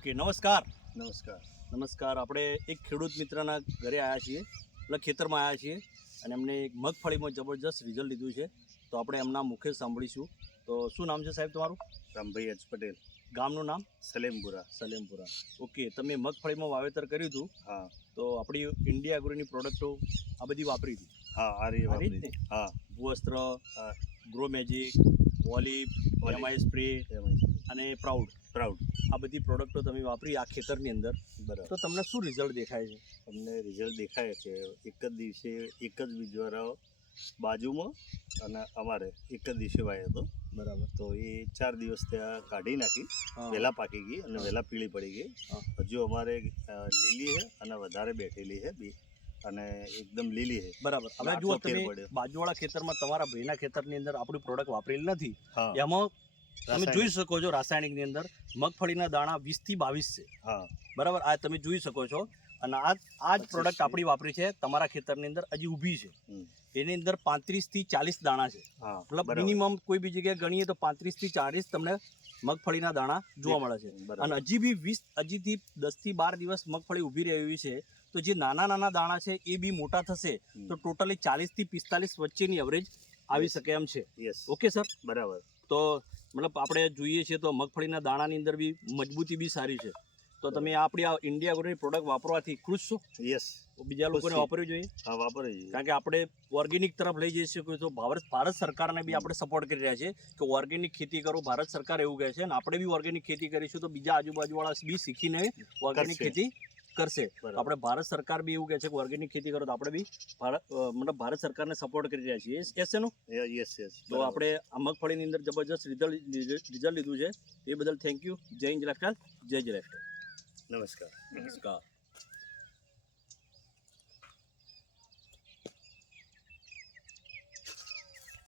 Okay નમસ્કાર. નમસ્કાર. નમસ્કાર. આપણે એક ખેડૂત મિત્રના ઘરે આવ્યા છીએ. એટલે ખેતરમાં આવ્યા છીએ અને એમને એક મગફળીમાં જબરજસ્ત રિઝલ્ટ લીધું છે. તો આપણે એમના મુખે સાંભળીશું. તો શું નામ છે સાહેબ તમારું? રામભાઈ અજ પટેલ. ગામનું નામ? સલેમપુરા. સલેમપુરા. ઓકે તમે મગફળીમાં વાવેતર કર્યું હતું? હા. તો આપણી ઇન્ડિયા એગ્રોની પ્રોડક્ટો આ બધી વાપરી હતી? હા આ રહી આ રહી જ વાપરી? હા. ભૂવસ્ત્ર હા. Grow magic olive. MI spray અને પ્રાઉડ પ્રાઉડ આ બધી પ્રોડક્ટો તમે વાપરી આ ખેતરની અંદર? બરાબર. તો તમને શું રિઝલ્ટ દેખાય છે? તમને રિઝલ્ટ દેખાય કે એક જ દિવસે એક જ બીજવાળા બાજુમાં અને અમારે એક જ દિવસે વાય હતો. બરાબર. તો એ ચાર દિવસ ત્યાં કાઢી નાખી. વહેલા પાકી ગઈ અને વહેલા પીળી પડી ગઈ. હજુ અમારે લીલી છે અને વધારે બેઠેલી છે બી. અને એકદમ લીલી છે. બરાબર. હવે જુઓ તમે બાજુવાળા ખેતરમાં તમારા ભાઈના ખેતરની અંદર આપણી પ્રોડક્ટ વાપરેલી નથી. એમાં તમે જોઈ શકો છો રાસાયણિકની અંદર મગફળીના દાણા વીસથી બાવીસ છે. બરાબર? આ તમે જોઈ શકો છો. અને આ આ જ પ્રોડક્ટ આપણી વાપરી છે. તમારા ખેતરની અંદર હજી ઊભી છે. એની અંદર પાંત્રીસથી ચાલીસ દાણા છે. મતલબ મિનિમમ કોઈ બી જગ્યાએ ગણીએ તો પાંત્રીસથી ચાલીસ તમને મગફળીના દાણા જોવા મળે છે. અને હજી બી વીસ હજીથી દસથી બાર દિવસ મગફળી ઊભી રહેવી છે તો જે નાના નાના દાણા છે એ બી મોટા થશે તો ટોટલી ચાલીસથી પિસ્તાલીસ વચ્ચેની એવરેજ આવી શકે એમ છે. Okay sir? બરાબર. તો મતલબ આપણે જોઈએ છીએ તો મગફળીના દાણાની અંદર બી મજબૂતી બી સારી છે. તો તમે આપણી આ ઇન્ડિયા ગ્રોની પ્રોડક્ટ વાપરવાથી ખુશ છો? યસ બીજા લોકોને. વાપરવી જોઈએ? હા વાપરવી જોઈએ. કારણ કે આપણે ઓર્ગેનિક તરફ લઈ જઈ શકીએ તો ભારત ભારત સરકારને બી આપણે સપોર્ટ કરી રહ્યા છીએ કે ઓર્ગેનિક ખેતી કરો. ભારત સરકાર એવું કહે છે અને આપણે બી ઓર્ગેનિક ખેતી કરીશું તો બીજા આજુબાજુવાળા બી શીખીને ઓર્ગેનિક ખેતી કરશે. આપણે ભારત સરકાર બી એવું કહે છે કે ઓર્ગેનિક ખેતી કરો તો આપણે બી ભારત મતલબ ભારત સરકારને સપોર્ટ કરી રહ્યા છીએ. યસ એનું યસ યસ તો આપણે આ મગફળીની અંદર જબરજસ્ત રિઝલ્ટ રિઝલ્ટ લીધું છે. એ બદલ થેન્ક યુ જય હિન્દ જય જય નમસ્કાર. નમસ્કાર.